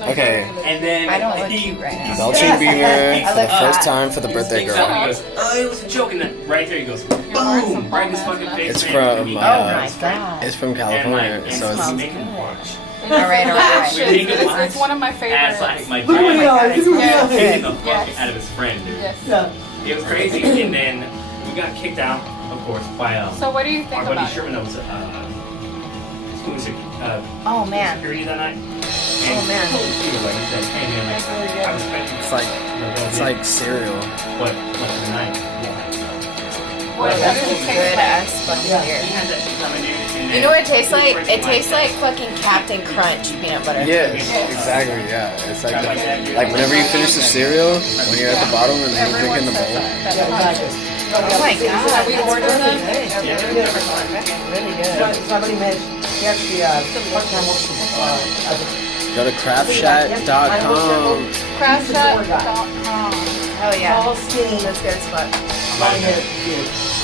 Okay. And then I don't look cute right now. Belching Beaver I for the look first time for the birthday He girl. goes, oh, it was a joke, and then right there he goes, boom, right in his fucking face. It's man. from, And he Oh goes, my god. It's from and California, like, so and it's we make him watch. Alright, alright. We make him watch. It's one of my As favorites. like my Look at dad, my eyes. Look at my kicking eyes. the fuck Yes. out of his friend, dude. Yes. Yeah. It was crazy, and then we got kicked out, of course, by So what do you think our buddy about it? Sherman that was doing Oh man. security that night. And Oh, man. he told Peter, like, he said, hey man, like, I respect you. it's like cereal. But like tonight, we'll have some. What That's does some it good taste like? ass fucking He beer. had that shit coming, dude. And You know what it tastes then like? he It was tastes like fucking Captain Crunch peanut butter. Yes, exactly, yeah. It's like, like whenever you finish the cereal, when you're at the bottom and then you're drinking the bowl. Oh my god. We ordered them. Really good. Somebody mentioned he actually Go to craftshat.com. Craftshat.com. Oh yeah. all skinny. That's good as fuck. Long hair kid.